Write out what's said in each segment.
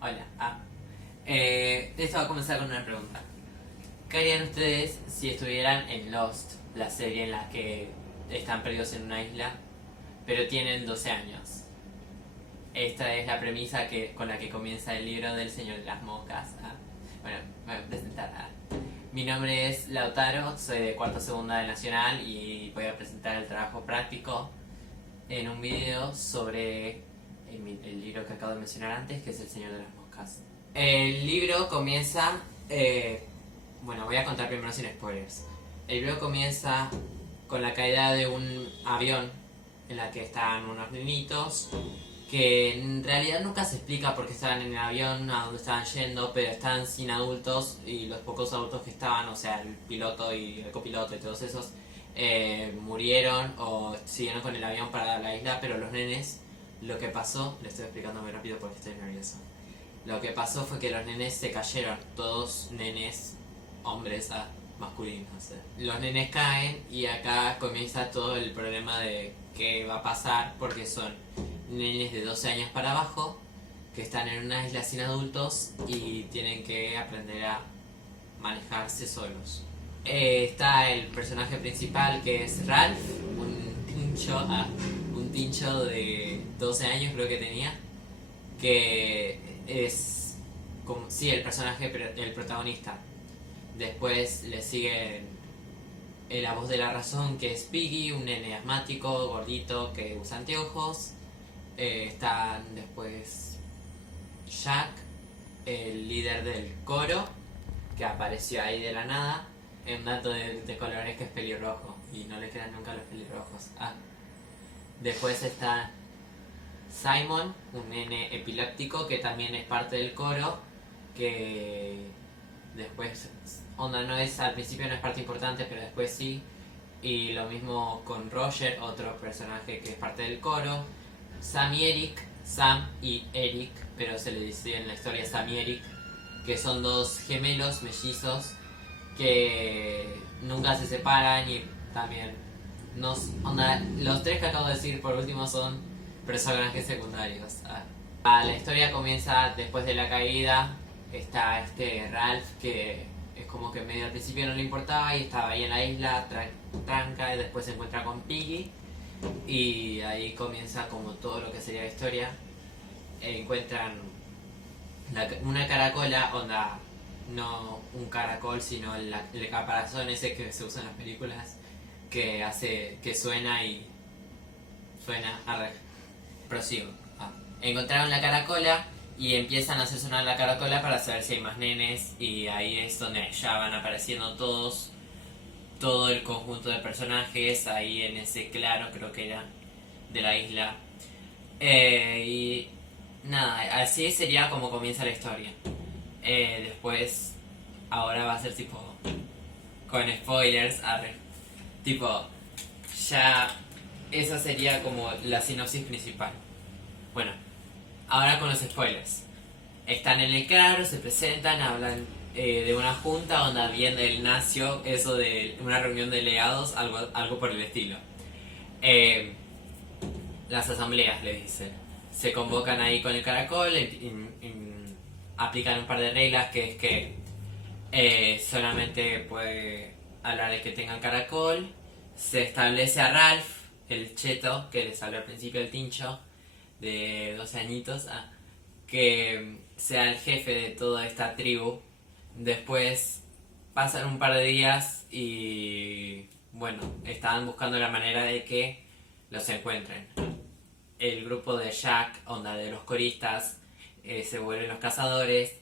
Hola. Esto va a comenzar con una pregunta. ¿Qué harían ustedes si estuvieran en Lost, la serie en la que están perdidos en una isla, pero tienen 12 años? Esta es la premisa con la que comienza el libro del Señor de las Moscas. Bueno, me voy a presentar. Mi nombre es Lautaro, soy de cuarto segunda de Nacional y voy a presentar el trabajo práctico en un video sobre el libro que acabo de mencionar antes, que es El Señor de las Moscas. El libro comienza... bueno, voy a contar primero sin spoilers. El libro comienza con la caída de un avión en la que están unos niñitos que en realidad nunca se explica por qué estaban en el avión, a dónde estaban yendo, pero están sin adultos y los pocos adultos que estaban, o sea, el piloto y el copiloto y todos esos, murieron o siguieron con el avión para la isla, pero los nenes, lo que pasó, le estoy explicando muy rápido porque estoy nervioso. Lo que pasó fue que los nenes se cayeron, todos nenes, hombres masculinos. Los nenes caen y acá comienza todo el problema de qué va a pasar porque son nenes de 12 años para abajo que están en una isla sin adultos y tienen que aprender a manejarse solos. Está el personaje principal que es Ralph, un tincho de 12 años creo que tenía, que es como, sí, el personaje, el protagonista. Después le sigue la voz de la razón, que es Piggy, un nene asmático, gordito, que usa anteojos. Están después Jack, el líder del coro, que apareció ahí de la nada. Un dato de colores que es pelirrojo, y no le quedan nunca los pelirrojos. Después está Simon, un nene epiléptico que también es parte del coro, que después, onda, no es, al principio no es parte importante, pero después sí. Y lo mismo con Roger, otro personaje que es parte del coro. Sam y Eric, pero se le dice en la historia Sam y Eric, que son dos gemelos mellizos que nunca se separan y también onda, los tres que acabo de decir por último son personajes secundarios. La historia comienza después de la caída. Está este Ralph que es como que medio al principio no le importaba y estaba ahí en la isla tranca, y después se encuentra con Piggy y ahí comienza como todo lo que sería la historia. Encuentran una caracola, onda, no un caracol, sino el caparazón ese que se usa en las películas, que hace que suena y suena. Prosigo. Encontraron la caracola y empiezan a hacer sonar la caracola para saber si hay más nenes, y ahí es donde ya van apareciendo todo el conjunto de personajes ahí en ese claro, creo que era, de la isla. Y nada, así sería como comienza la historia. Después, ahora va a ser tipo con spoilers, tipo, ya esa sería como la sinopsis principal. Bueno, ahora con los spoilers. Están en el claro, se presentan, hablan de una junta donde viene el Ignacio, eso de una reunión de delegados, algo por el estilo. Eh, las asambleas, le dicen. Se convocan ahí con el caracol, aplican un par de reglas, que es que solamente puede hablar el que tenga el caracol. Se establece a Ralph, el cheto, que les hablé al principio, el tincho, de 12 añitos, que sea el jefe de toda esta tribu. Después pasan un par de días y bueno, estaban buscando la manera de que los encuentren. El grupo de Jack, onda de los coristas, se vuelven los cazadores.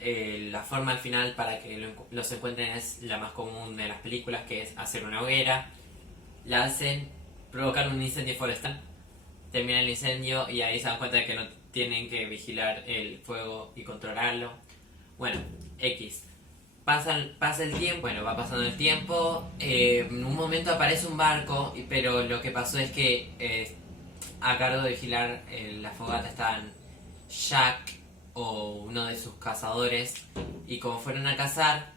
La forma al final para que los encuentren es la más común de las películas, que es hacer una hoguera. La hacen, provocar un incendio forestal, termina el incendio y ahí se dan cuenta de que no tienen que vigilar el fuego y controlarlo. Bueno, X. Pasa el tiempo, bueno, va pasando el tiempo. En un momento aparece un barco, pero lo que pasó es que a cargo de vigilar la fogata estaban Jack o uno de sus cazadores. Y como fueron a cazar,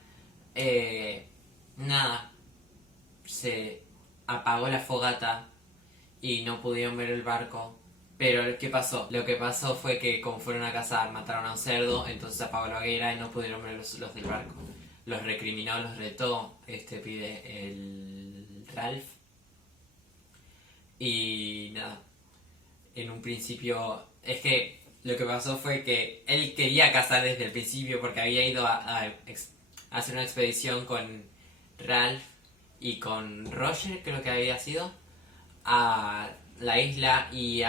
nada, se apagó la fogata y no pudieron ver el barco. Pero ¿qué pasó? Lo que pasó fue que como fueron a cazar, mataron a un cerdo, entonces apagó la hoguera y no pudieron ver los del barco. Los recriminó, los retó este pibe, el Ralph. Y nada, en un principio... Es que lo que pasó fue que él quería cazar desde el principio porque había ido a hacer una expedición con Ralph y con Roger, creo que había sido, a la isla y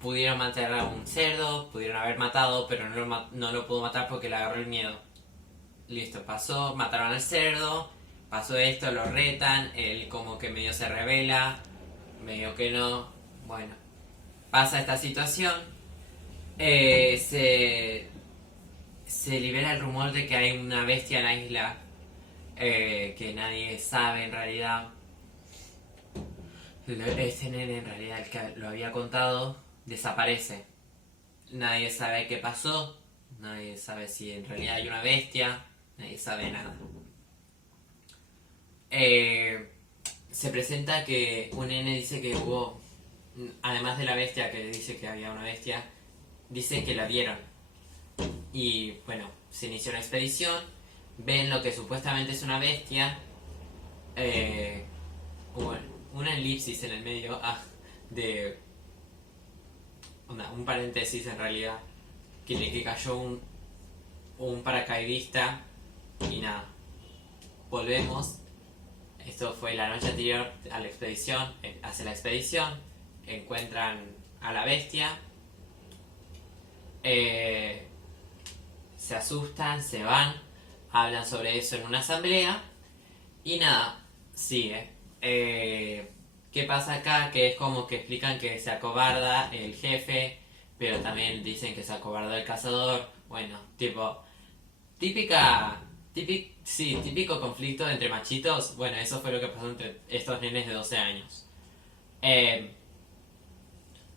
pudieron matar a un cerdo, pudieron haber matado, pero no lo pudo matar porque le agarró el miedo. Listo, pasó, mataron al cerdo, pasó esto, lo retan, él como que medio se revela, medio que no, bueno, pasa esta situación, se libera el rumor de que hay una bestia en la isla, que nadie sabe en realidad. Este nene en realidad, el que lo había contado, desaparece. Nadie sabe qué pasó, nadie sabe si en realidad hay una bestia, nadie sabe nada. Se presenta que un nene dice que hubo, además de la bestia que dice que había una bestia, dice que la vieron. Y bueno, se inició una expedición, ven lo que supuestamente es una bestia, bueno, una elipsis en el medio de un paréntesis en realidad, que cayó un paracaidista y nada, volvemos. Esto fue la noche anterior a la expedición, hace la expedición, encuentran a la bestia, se asustan, se van, hablan sobre eso en una asamblea y nada, sigue. ¿Qué pasa acá? Que es como que explican que se acobarda el jefe, pero también dicen que se acobardó el cazador. Bueno, tipo, típico conflicto entre machitos. Bueno, eso fue lo que pasó entre estos nenes de 12 años.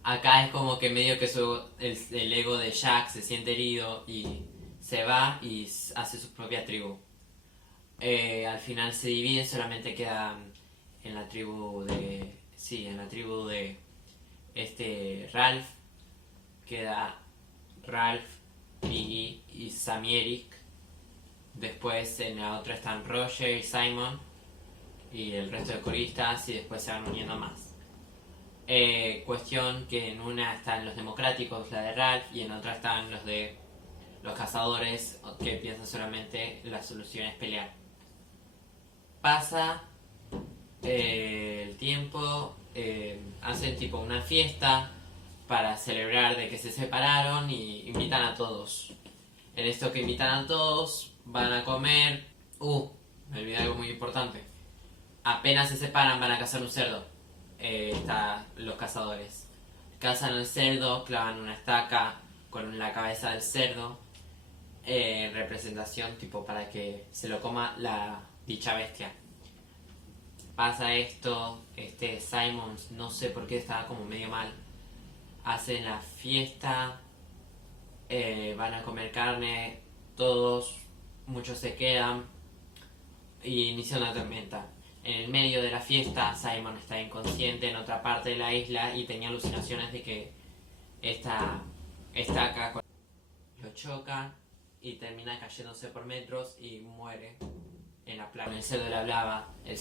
Acá es como que medio que el ego de Jack se siente herido y se va y hace su propia tribu. Al final se divide, solamente queda en la tribu de... Sí, en la tribu de Ralph. Queda Ralph, Piggy y Samierik. Después en la otra están Roger y Simon y el resto de coristas y después se van uniendo más. Cuestión que en una están los democráticos, la de Ralph, y en otra están los de los cazadores que piensan solamente la solución es pelear. Pasa el tiempo, hacen tipo una fiesta para celebrar de que se separaron y invitan a todos. En esto que invitan a todos, van a comer. Me olvidé algo muy importante. Apenas se separan, van a cazar un cerdo. Los cazadores cazan el cerdo, clavan una estaca con la cabeza del cerdo, en representación tipo para que se lo coma la dicha bestia. Pasa esto, Simon no sé por qué estaba como medio mal, hacen la fiesta, van a comer carne todos, muchos se quedan y inicia una tormenta. En el medio de la fiesta, Simon está inconsciente en otra parte de la isla y tenía alucinaciones de que esta estaca lo choca y termina cayéndose por metros y muere en la playa. El cerdo le hablaba, el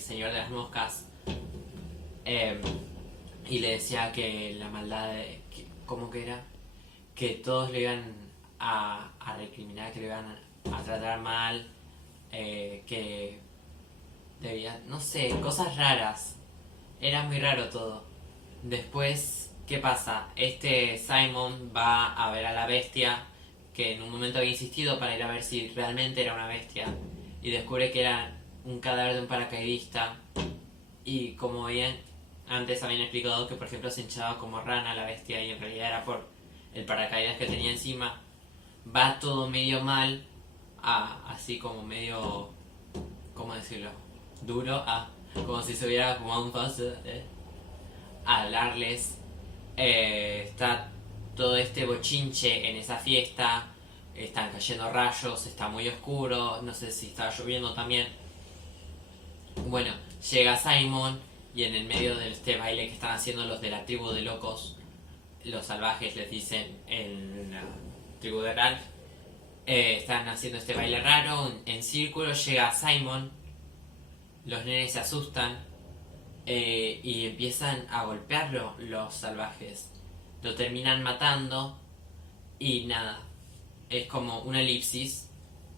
señor de las moscas, y le decía que la maldad ¿cómo que era? Que todos le iban a recriminar, que le iban a tratar mal, que debía, no sé, cosas raras. Era muy raro todo. Después, ¿qué pasa? Simon va a ver a la bestia, que en un momento había insistido para ir a ver si realmente era una bestia, y descubre que era un cadáver de un paracaidista. Y como antes habían explicado que por ejemplo se hinchaba como rana la bestia y en realidad era por el paracaídas que tenía encima, va todo medio mal, así como medio, ¿cómo decirlo? Duro, como si se hubiera fumado un paso, a hablarles. Está todo este bochinche en esa fiesta, están cayendo rayos, está muy oscuro, no sé si está lloviendo también. Bueno, llega Simon y en el medio de este baile que están haciendo los de la tribu de locos, los salvajes les dicen en la tribu de Ralph, están haciendo este baile raro en círculo, llega Simon, los nenes se asustan y empiezan a golpearlo los salvajes. Lo terminan matando y nada, es como una elipsis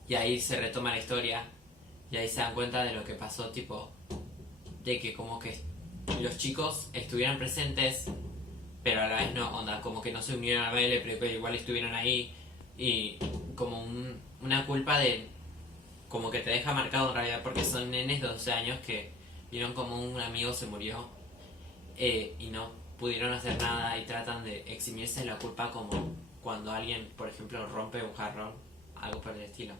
y ahí se retoma la historia y ahí se dan cuenta de lo que pasó, tipo, de que como que los chicos estuvieron presentes pero a la vez no, onda, como que no se unieron al baile, pero que igual estuvieron ahí y como una culpa de como que te deja marcado en realidad porque son nenes de 12 años que vieron como un amigo se murió y no pudieron hacer nada y tratan de eximirse de la culpa como cuando alguien, por ejemplo, rompe un jarrón, algo por el estilo.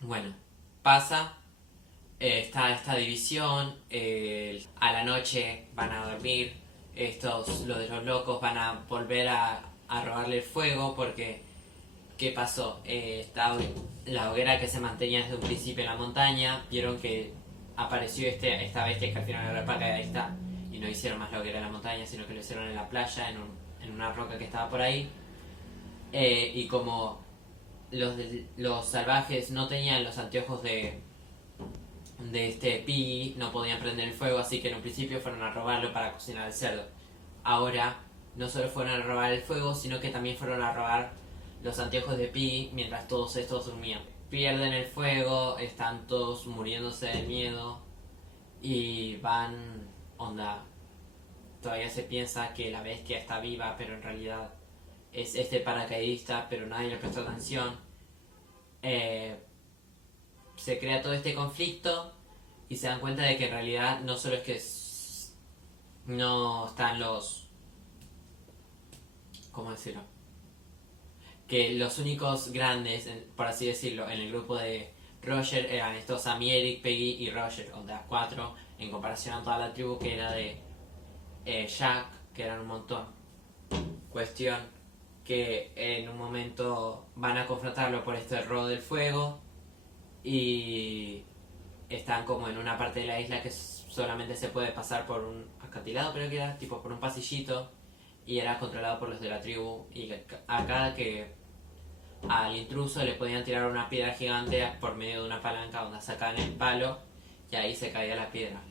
Bueno, pasa, está esta división, a la noche van a dormir, los de los locos van a volver a robarle el fuego porque, ¿qué pasó? Está la hoguera que se mantenía desde un principio en la montaña, vieron que apareció esta bestia que al final era la placa y ahí está, y no hicieron más la hoguera en la montaña, sino que lo hicieron en la playa, en una roca que estaba por ahí, y como los salvajes no tenían los anteojos de este Piggy, no podían prender el fuego, así que en un principio fueron a robarlo para cocinar el cerdo. Ahora no solo fueron a robar el fuego, sino que también fueron a robar los anteojos de Piggy mientras todos estos dormían. Pierden el fuego, están todos muriéndose del miedo y van, onda, todavía se piensa que la bestia está viva, pero en realidad es este paracaidista, pero nadie le prestó atención. Se crea todo este conflicto y se dan cuenta de que en realidad no solo es que no están los... ¿Cómo decirlo? Que los únicos grandes, por así decirlo, en el grupo de Roger eran estos Sammy, Eric, Peggy y Roger, o sea, 4, en comparación a toda la tribu que era de Jack, que eran un montón. Cuestión que en un momento van a confrontarlo por este error del fuego y están como en una parte de la isla que solamente se puede pasar por un acantilado, creo que era, tipo por un pasillito, y era controlado por los de la tribu y a cada que al intruso le podían tirar una piedra gigante por medio de una palanca donde sacaban el palo y ahí se caía la piedra.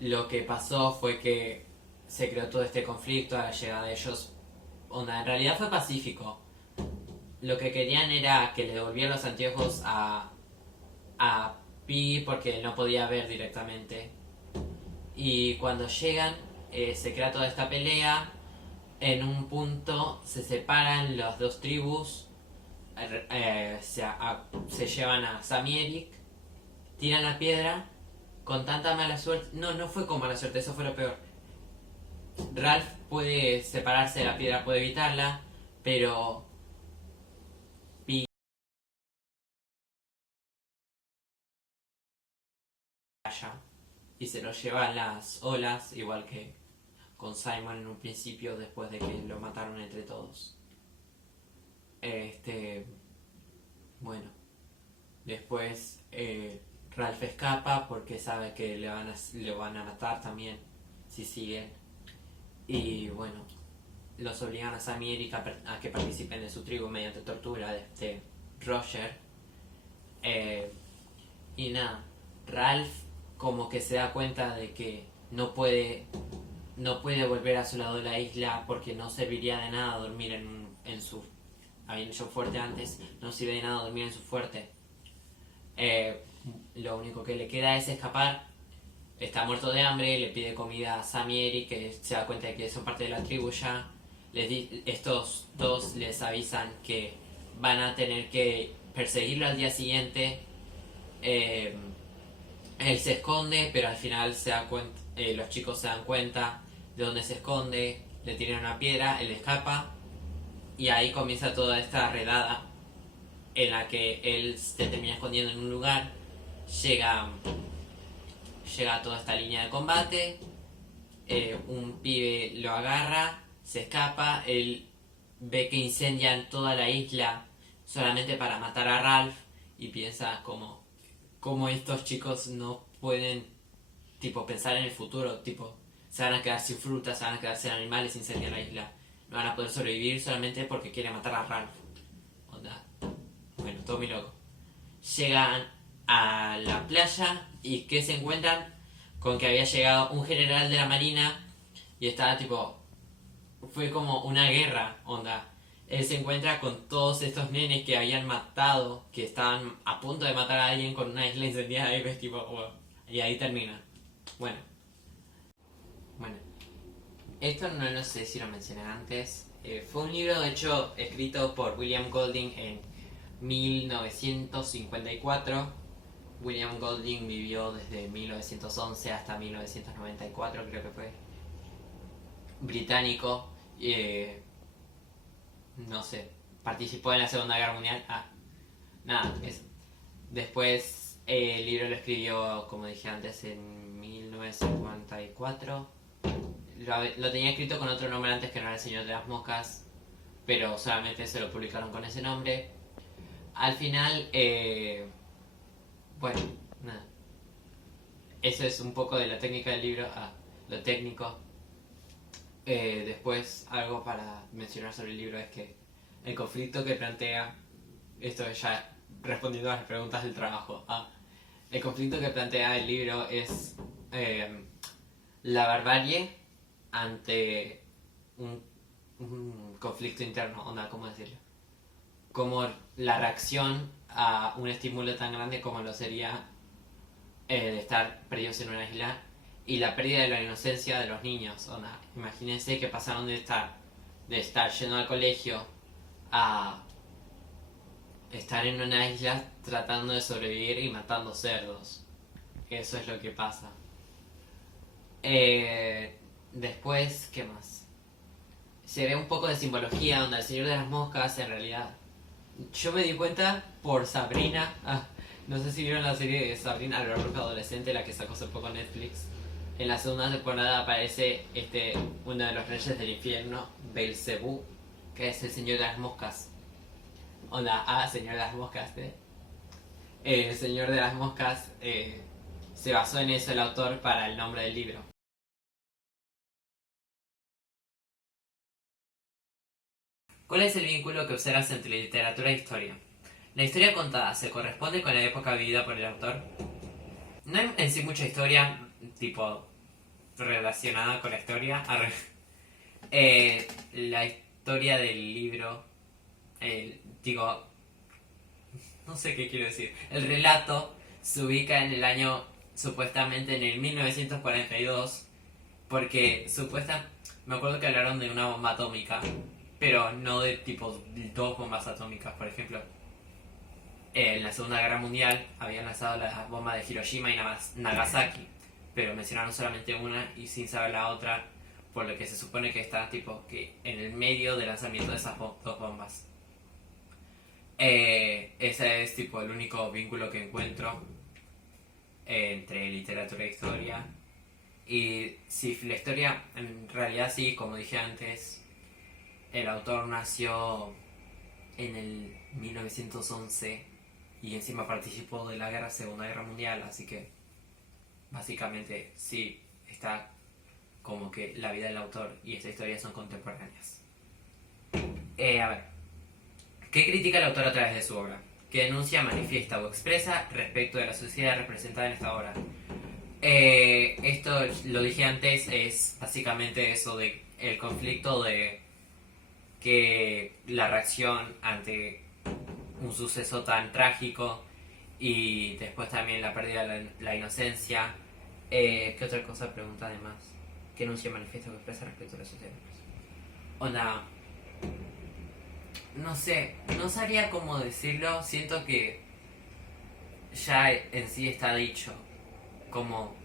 Lo que pasó fue que se creó todo este conflicto a la llegada de ellos. Onda, en realidad fue pacífico. Lo que querían era que le devolvieran los anteojos a Pi porque no podía ver directamente. Y cuando llegan, se crea toda esta pelea. En un punto se separan las dos tribus. Se llevan a Sam y Eric. Tiran la piedra. Con tanta mala suerte. No, no fue con mala suerte, eso fue lo peor. Ralph puede separarse de la piedra, puede evitarla. Pero Pi y se lo llevan las olas, igual que con Simon en un principio, después de que lo mataron entre todos. Bueno, después Ralph escapa porque sabe que le van a matar también si siguen. Y bueno, los obligan a Sam y Eric a que participen de su tribu mediante tortura de Roger. Y nada, Ralph como que se da cuenta de que no puede volver a su lado de la isla porque no serviría de nada dormir en su... Habían hecho fuerte antes, no sirve de nada dormir en su fuerte. Lo único que le queda es escapar. Está muerto de hambre, le pide comida a Sam y Eric, que se da cuenta de que son parte de la tribu ya. Estos dos les avisan que van a tener que perseguirlo al día siguiente. Él se esconde, pero al final los chicos se dan cuenta de dónde se esconde, le tiran una piedra, él escapa y ahí comienza toda esta redada en la que él se termina escondiendo en un lugar, llega a toda esta línea de combate, un pibe lo agarra, se escapa, él ve que incendian toda la isla solamente para matar a Ralph y piensa como estos chicos no pueden tipo pensar en el futuro, tipo se van a quedar sin frutas, se van a quedar sin animales, sin incendiar la isla, no van a poder sobrevivir solamente porque quiere matar a Ralph. Onda, bueno, todo muy loco. Llegan a la playa y ¿qué se encuentran? Con que había llegado un general de la marina y estaba tipo, fue como una guerra, onda. Él se encuentra con todos estos nenes que habían matado, que estaban a punto de matar a alguien con una isla incendiada y ves tipo, wow. Y ahí termina. Bueno, bueno. Esto no lo sé si lo mencioné antes. Fue un libro de hecho escrito por William Golding en 1954. William Golding vivió desde 1911 hasta 1994, creo que fue. Británico. No sé. Participó en la Segunda Guerra Mundial. Nada, eso. Después el libro lo escribió, como dije antes, en 1954. Lo tenía escrito con otro nombre antes que no era El Señor de las Moscas, pero solamente se lo publicaron con ese nombre. Al final, bueno, nada. Eso es un poco de la técnica del libro, lo técnico. Después, algo para mencionar sobre el libro es que el conflicto que plantea, esto es ya respondiendo a las preguntas del trabajo, el conflicto que plantea el libro es la barbarie ante un conflicto interno, onda, ¿cómo decirlo? Como la reacción a un estímulo tan grande como lo sería de estar perdidos en una isla y la pérdida de la inocencia de los niños. Onda, imagínense que pasaron de estar yendo al colegio a estar en una isla tratando de sobrevivir y matando cerdos. Eso es lo que pasa. Después, ¿qué más? Se ve un poco de simbología, donde el Señor de las Moscas en realidad. Yo me di cuenta por Sabrina. No sé si vieron la serie de Sabrina, la bruja adolescente, la que sacó hace poco Netflix. En la segunda temporada aparece uno de los reyes del infierno, Belcebú, que es el Señor de las Moscas. Onda, Señor de las Moscas, El Señor de las Moscas se basó en eso el autor para el nombre del libro. ¿Cuál es el vínculo que observas entre literatura e historia? La historia contada se corresponde con la época vivida por el autor. No hay en sí mucha historia, tipo, relacionada con la historia. La historia del libro, digo, no sé qué quiero decir. El relato se ubica en el año, supuestamente en el 1942, porque me acuerdo que hablaron de una bomba atómica, pero no de tipo dos bombas atómicas, por ejemplo. En la Segunda Guerra Mundial habían lanzado las bombas de Hiroshima y Nagasaki, pero mencionaron solamente una y sin saber la otra, por lo que se supone que está tipo que en el medio del lanzamiento de esas dos bombas. Ese es tipo el único vínculo que encuentro entre literatura e historia. Y si la historia, en realidad sí, como dije antes, el autor nació en el 1911 y encima participó de la Segunda Guerra Mundial, así que básicamente sí está como que la vida del autor y esta historia son contemporáneas. A ver, ¿qué critica el autor a través de su obra? ¿Qué denuncia, manifiesta o expresa respecto de la sociedad representada en esta obra? Esto lo dije antes, es básicamente eso de el conflicto de que la reacción ante un suceso tan trágico y después también la pérdida de la inocencia. ¿Qué otra cosa pregunta además? ¿Qué enuncia, manifiesta o expresa respecto a la sociedad? Onda, no sé, no sabría cómo decirlo, siento que ya en sí está dicho, como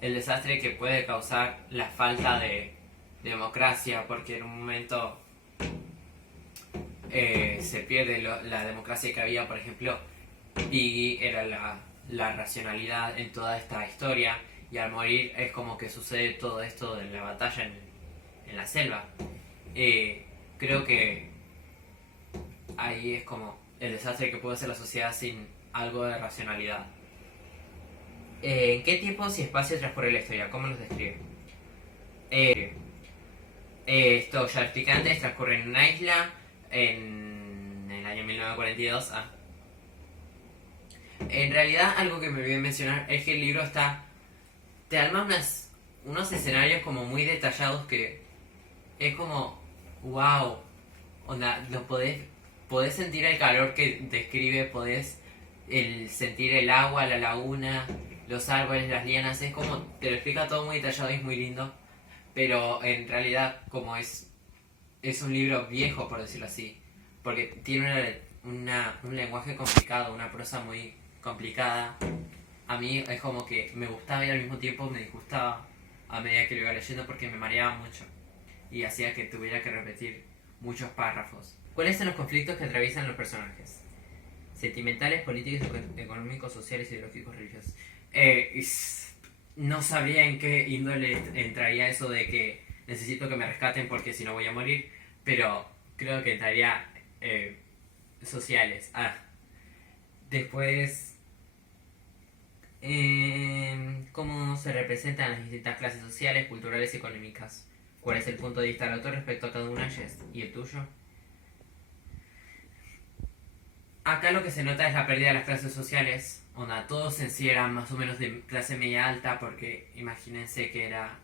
el desastre que puede causar la falta de democracia, porque en un momento se pierde la democracia que había, por ejemplo, Piggy era la racionalidad en toda esta historia, y al morir es como que sucede todo esto de la batalla en la selva. Creo que ahí es como el desastre que puede ser la sociedad sin algo de racionalidad. ¿En qué tiempos y espacios transcurre la historia? ¿Cómo los describe? Eh, Esto ya lo expliqué antes, transcurre en una isla en el año 1942. En realidad, algo que me olvidé mencionar es que el libro te arma unos escenarios como muy detallados que es como, wow, onda, podés sentir el calor que describe, podés sentir el agua, la laguna, los árboles, las lianas, es como, te lo explica todo muy detallado y es muy lindo, pero en realidad como es un libro viejo, por decirlo así, porque tiene un lenguaje complicado, una prosa muy complicada. A mí es como que me gustaba y al mismo tiempo me disgustaba a medida que lo iba leyendo porque me mareaba mucho y hacía que tuviera que repetir muchos párrafos. ¿Cuáles son los conflictos que atraviesan los personajes? Sentimentales, políticos, económicos, sociales, ideológicos, religiosos. No sabría en qué índole entraría eso de que necesito que me rescaten porque si no voy a morir, pero creo que entraría sociales. Después, ¿cómo se representan las distintas clases sociales, culturales y económicas? ¿Cuál es el punto de vista del autor respecto a cada una de ellas? ¿Y el tuyo? Acá lo que se nota es la pérdida de las clases sociales. Onda, todos en sí eran más o menos de clase media alta porque imagínense que era,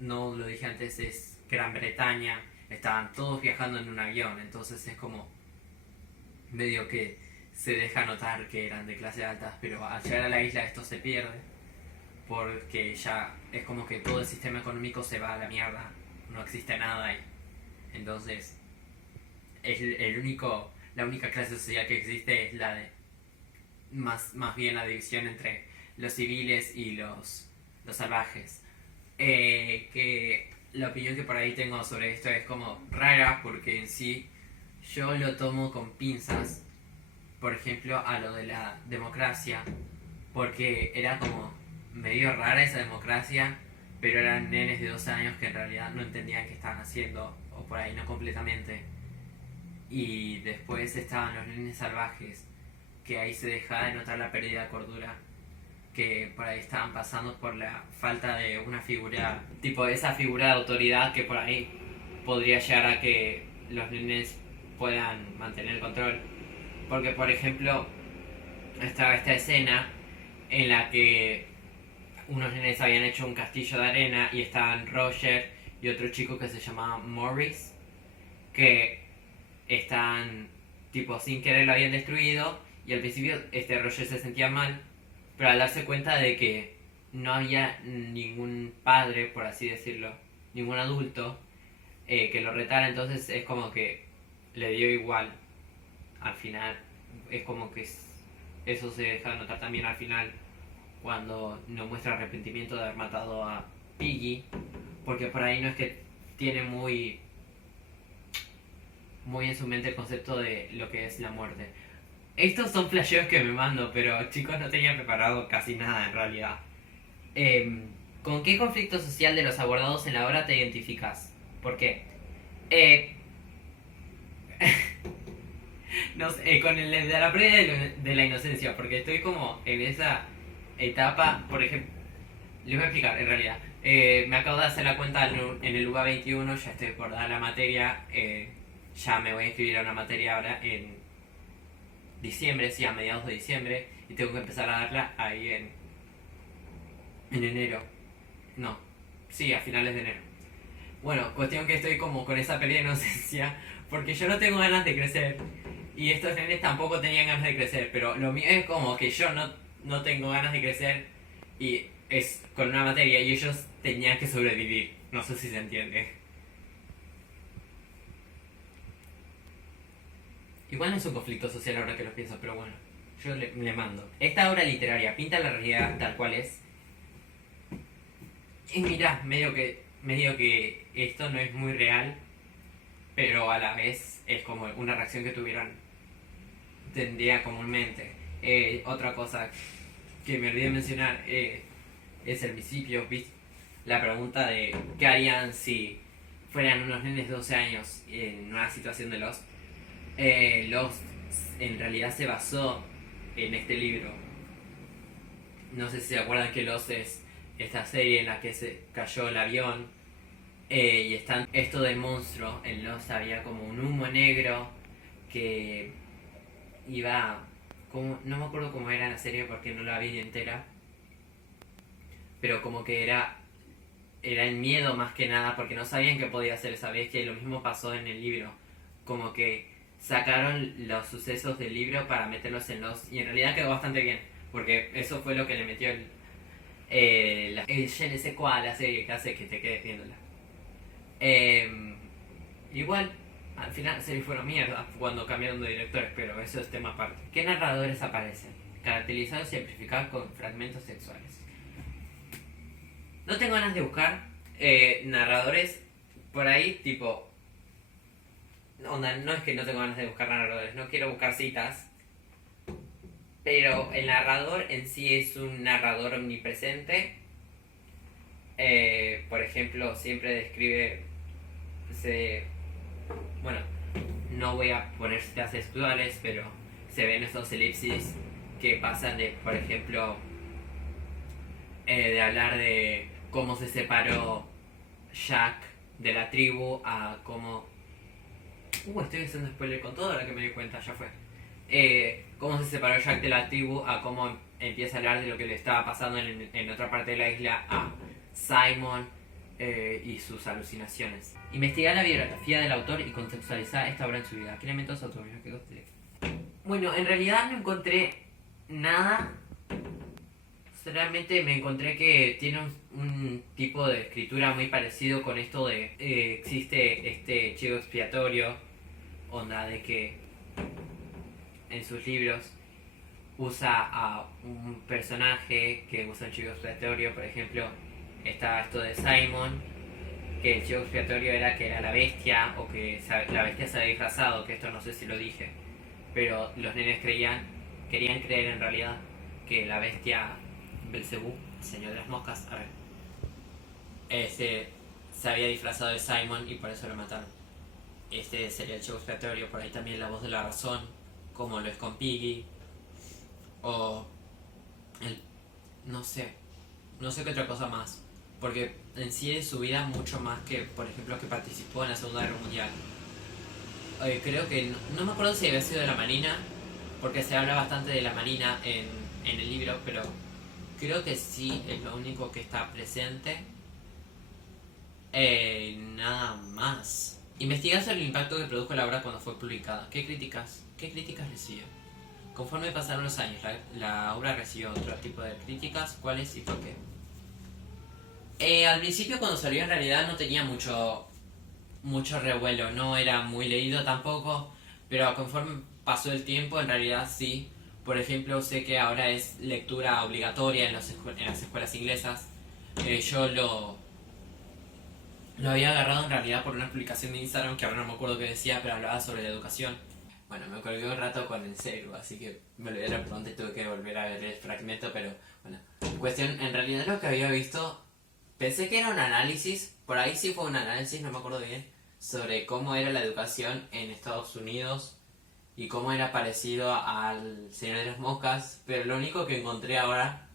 no lo dije antes, es Gran Bretaña, estaban todos viajando en un avión, entonces es como medio que se deja notar que eran de clase alta, pero al llegar a la isla esto se pierde porque ya es como que todo el sistema económico se va a la mierda, no existe nada ahí. Entonces, es la única clase social que existe es la de más bien la división entre los civiles y los salvajes. Que la opinión que por ahí tengo sobre esto es como rara porque en sí yo lo tomo con pinzas, por ejemplo, a lo de la democracia, porque era como medio rara esa democracia, pero eran nenes de 12 años que en realidad no entendían qué estaban haciendo, o por ahí no completamente. Y después estaban los nenes salvajes, que ahí se dejaba de notar la pérdida de cordura, que por ahí estaban pasando por la falta de una figura, tipo esa figura de autoridad que por ahí podría llegar a que los nenes puedan mantener el control. Porque por ejemplo, estaba esta escena en la que unos nenes habían hecho un castillo de arena y estaban Roger y otro chico que se llamaba Morris, que están tipo sin querer lo habían destruido y al principio Roger se sentía mal, pero al darse cuenta de que no había ningún padre, por así decirlo, ningún adulto que lo retara, entonces es como que le dio igual al final. Es como que eso se deja notar también al final cuando no muestra arrepentimiento de haber matado a Piggy, porque por ahí no es que tiene muy en su mente el concepto de lo que es la muerte. Estos son flasheos que me mando, pero chicos, no tenía preparado casi nada en realidad. ¿Con qué conflicto social de los abordados en la obra te identificas? ¿Por qué? Eh, no sé, con el de la pérdida de la inocencia, porque estoy como en esa etapa, por ejemplo, les voy a explicar en realidad. Me acabo de hacer la cuenta en el UBA 21, ya estoy por dar la materia, ya me voy a inscribir a una materia ahora en diciembre, sí, a mediados de diciembre, y tengo que empezar a darla ahí en enero. No, sí, a finales de enero. Bueno, cuestión que estoy como con esa pérdida de inocencia, porque yo no tengo ganas de crecer, y estos nenes tampoco tenían ganas de crecer, pero lo mío es como que yo no tengo ganas de crecer, y es con una materia, y ellos tenían que sobrevivir. No sé si se entiende. Igual no es un conflicto social ahora que lo pienso, pero bueno, yo le mando. Esta obra literaria pinta la realidad tal cual es. Y mirá, medio que esto no es muy real, pero a la vez es como una reacción que tendría comúnmente. Otra cosa que me olvidé mencionar es el principio, la pregunta de qué harían si fueran unos nenes de 12 años en una situación de Lost en realidad se basó en este libro. no sé si se acuerdan que Lost es esta serie en la que se cayó el avión y están esto del monstruo. En Lost había como un humo negro que iba como, no me acuerdo cómo era la serie porque no la vi entera, pero como que era el miedo más que nada porque no sabían qué podía hacer. Sabés que lo mismo pasó en el libro, como que sacaron los sucesos del libro para meterlos en Lost y en realidad quedó bastante bien porque eso fue lo que le metió el je ne sais quoi a la serie que hace que te quedes viéndola. Igual, al final la serie fue una mierda cuando cambiaron de directores, pero eso es tema aparte. ¿Qué narradores aparecen? Caracterizados y amplificados con fragmentos sexuales. No tengo ganas de buscar narradores por ahí, tipo. Onda, no es que no tengo ganas de buscar narradores, no quiero buscar citas. Pero el narrador en sí es un narrador omnipresente. Por ejemplo, siempre describe. Bueno, no voy a poner citas textuales, pero se ven estos elipsis que pasan de, por ejemplo, de hablar de cómo se separó Jack de la tribu a cómo... estoy haciendo spoiler con todo, ahora que me di cuenta, ya fue. Cómo se separó Jack de la tribu a cómo empieza a hablar de lo que le estaba pasando en otra parte de la isla a Simon y sus alucinaciones. Investigar la biografía del autor y contextualizar esta obra en su vida. ¿Qué elementos autobiográficos tiene? Bueno, en realidad no encontré nada. Realmente me encontré que tiene un tipo de escritura muy parecido con esto de existe este chivo expiatorio, onda de que en sus libros usa a un personaje que usa un chivo expiatorio. Por ejemplo, está esto de Simon, que el chivo expiatorio era que era la bestia o que la bestia se había disfrazado, que esto no sé si lo dije, pero los nenes querían creer en realidad que la bestia Belcebú, el señor de las moscas, a ver, se había disfrazado de Simon y por eso lo mataron. Este sería el chivo expiatorio. Por ahí también la voz de la razón, como lo es con Piggy, o el, no sé qué otra cosa más, porque en sí es su vida mucho más que, por ejemplo, que participó en la Segunda Guerra Mundial. Creo que no me acuerdo si había sido de la Marina, porque se habla bastante de la Marina en el libro, pero creo que sí es lo único que está presente. Nada más. Investigar sobre el impacto que produjo la obra cuando fue publicada. ¿Qué críticas recibió? Conforme pasaron los años, la obra recibió otro tipo de críticas. ¿Cuáles y por qué? Al principio, cuando salió, en realidad no tenía mucho revuelo, no era muy leído tampoco, pero conforme pasó el tiempo, en realidad sí. Por ejemplo, sé que ahora es lectura obligatoria en las escuelas inglesas. Yo lo había agarrado en realidad por una publicación de Instagram que ahora no me acuerdo qué decía, pero hablaba sobre la educación. Bueno, me colgué un rato con el celu, así que me olvidé la pregunta y tuve que volver a ver el fragmento, pero bueno. Cuestión, en realidad lo que había visto, pensé que era un análisis, por ahí sí fue un análisis, no me acuerdo bien, sobre cómo era la educación en Estados Unidos y cómo era parecido al Señor de las Moscas, pero lo único que encontré ahora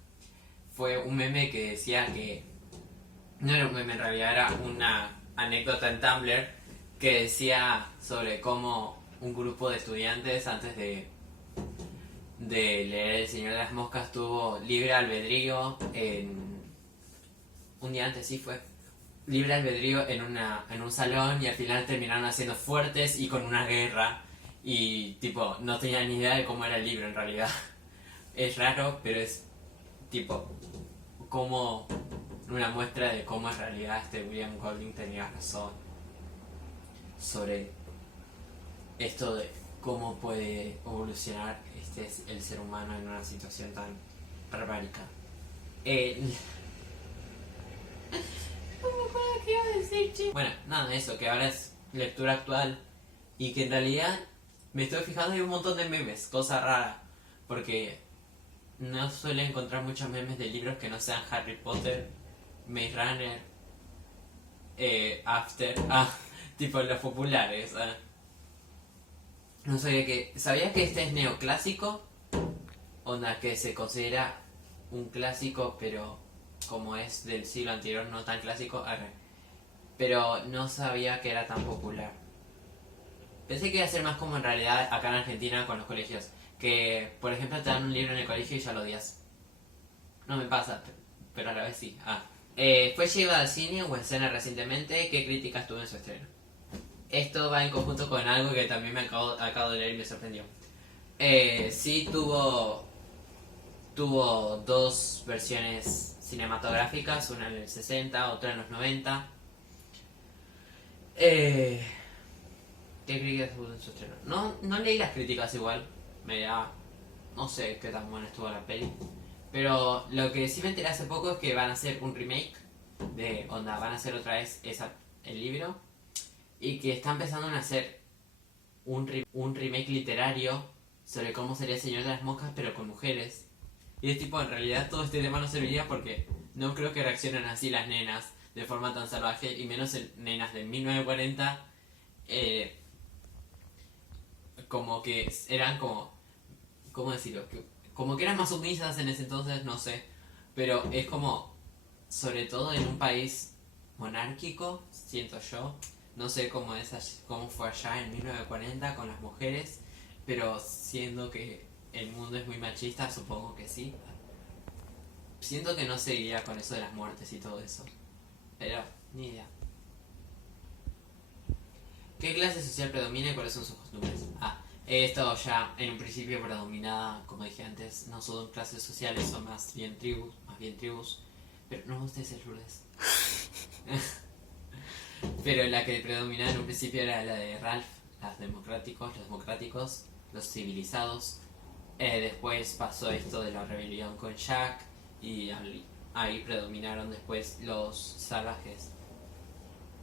fue un meme que decía que no era un meme, en realidad era una anécdota en Tumblr que decía sobre cómo un grupo de estudiantes antes de leer El Señor de las Moscas tuvo libre albedrío un día antes, sí fue libre albedrío en un salón y al final terminaron haciendo fuertes y con una guerra y tipo no tenían ni idea de cómo era el libro en realidad. Es raro, pero es tipo como una muestra de cómo en realidad William Golding tenía razón sobre esto de cómo puede evolucionar el ser humano en una situación tan barbárica. No me acuerdo qué iba a decir, che. Bueno, nada, eso, que ahora es lectura actual y que en realidad me estoy fijando en un montón de memes, cosa rara, porque no suele encontrar muchos memes de libros que no sean Harry Potter, Maze Runner, After, tipo los populares. No sabía que este es neoclásico, onda que se considera un clásico, pero como es del siglo anterior, no tan clásico, arre. Pero no sabía que era tan popular. Pensé que iba a ser más como en realidad acá en Argentina con los colegios. Que, por ejemplo, te dan un libro en el colegio y ya lo odias. No me pasa, pero a la vez sí. Fue llevada al cine o en escena recientemente. ¿Qué críticas tuvo en su estreno? Esto va en conjunto con algo que también acabo de leer y me sorprendió. Sí tuvo dos versiones cinematográficas, una en el 60, otra en los 90. ¿Qué críticas tuvo en su estreno? No leí las críticas igual, me da... No sé qué tan buena estuvo la peli. Pero lo que sí me enteré hace poco es que van a hacer un remake de Onda, van a hacer otra vez el libro. Y que están empezando a hacer un remake literario sobre cómo sería el Señor de las Moscas, pero con mujeres. Y es tipo, en realidad todo este tema no serviría porque no creo que reaccionen así las nenas de forma tan salvaje, y menos nenas de 1940, como que eran como, ¿cómo decirlo? Como que eran más sumisas en ese entonces, no sé. Pero es como, sobre todo en un país monárquico, siento yo. No sé cómo fue allá en 1940 con las mujeres, pero siendo que el mundo es muy machista, supongo que sí. Siento que no seguiría con eso de las muertes y todo eso. Pero, ni idea. ¿Qué clase social predomina y cuáles son sus costumbres? Esto ya en un principio predominada, como dije antes, no son clases sociales, son más bien tribus. Pero no me gusta decir Lourdes. Pero la que predominaba en un principio era la de Ralph, los democráticos, los civilizados. Después pasó esto de la rebelión con Jack y ahí predominaron después los salvajes.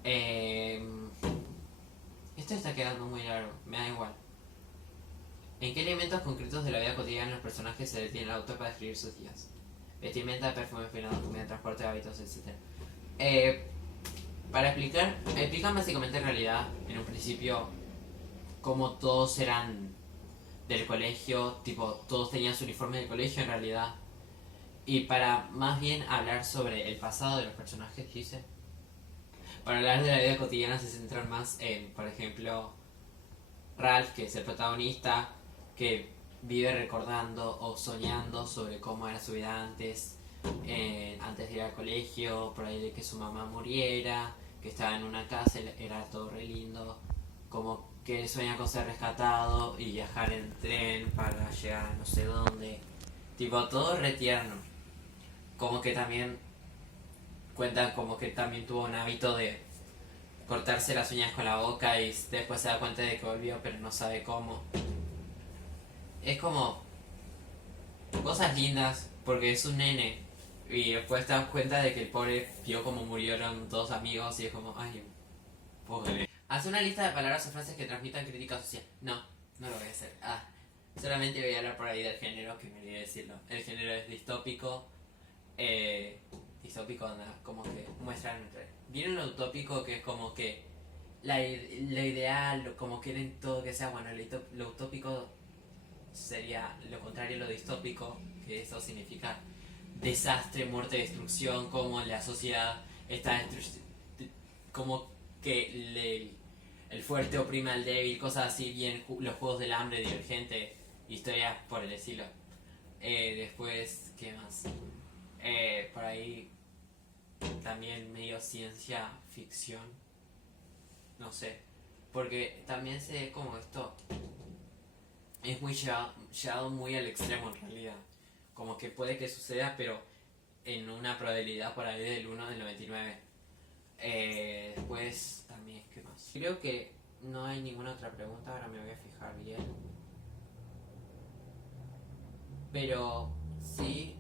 Eh, Esto está quedando muy largo, me da igual. ¿En qué elementos concretos de la vida cotidiana los personajes se detiene el autor para describir sus días? Vestimenta, perfume, peinado, comida, transporte, hábitos, etc. Para explican básicamente en realidad, en un principio, cómo todos eran del colegio, tipo, todos tenían su uniforme de colegio en realidad. Y para más bien hablar sobre el pasado de los personajes, dice. Para hablar de la vida cotidiana se centran más en, por ejemplo, Ralph, que es el protagonista, que vive recordando o soñando sobre cómo era su vida antes de ir al colegio, por ahí de que su mamá muriera, que estaba en una casa, era todo re lindo, como que él sueña con ser rescatado y viajar en tren para llegar a no sé dónde. Tipo, todo re tierno. Como que también cuentan como que también tuvo un hábito de cortarse las uñas con la boca y después se da cuenta de que volvió pero no sabe cómo. Es como cosas lindas porque es un nene y después te das cuenta de que el pobre vio como murieron dos amigos y es como, ay, pobre. Haz una lista de palabras o frases que transmitan crítica social. No lo voy a hacer. Solamente voy a hablar por ahí del género, que me olvidé decirlo. El género es distópico. Distópico, como que muestran. ¿Vieron lo utópico que es como que lo ideal, como quieren todo que sea bueno? Lo utópico sería lo contrario a lo distópico, que eso significa desastre, muerte, destrucción, como la sociedad está como que el fuerte oprime al débil, cosas así, bien los juegos del hambre, Divergente, historias por el estilo. Después, ¿qué más? Por ahí también medio ciencia ficción, no sé, porque también se ve como esto es muy llevado muy al extremo en realidad, como que puede que suceda pero en una probabilidad por ahí del 1 del 99. Después también, ¿qué más? Creo que no hay ninguna otra pregunta, ahora me voy a fijar bien, pero sí,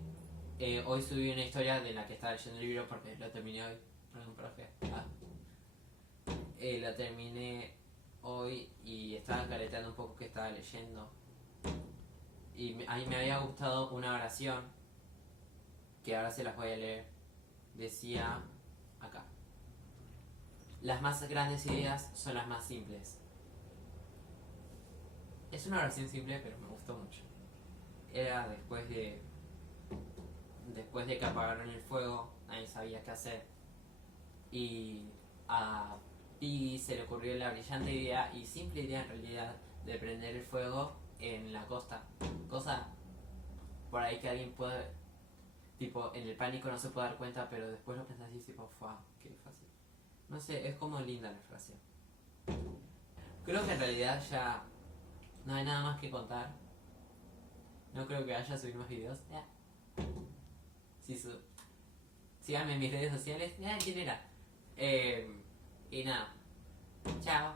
hoy subí una historia de la que estaba leyendo el libro porque lo terminé hoy. Perdón, profe. Lo terminé hoy y estaba careteando un poco que estaba leyendo. Y ahí me había gustado una oración que ahora se las voy a leer. Decía acá: las más grandes ideas son las más simples. Es una oración simple, pero me gustó mucho. Era después después de que apagaron el fuego, nadie sabía qué hacer. Y a Piggy se le ocurrió la brillante idea y simple idea en realidad de prender el fuego en la costa. Cosa por ahí que alguien puede, tipo, en el pánico no se puede dar cuenta, pero después lo pensás y tipo, ¡fua! ¡Qué fácil! No sé, es como linda la frase. Creo que en realidad ya no hay nada más que contar. No creo que haya subir más videos. Sí, síganme en mis redes sociales. ¿Quién era? Y nada. Chao.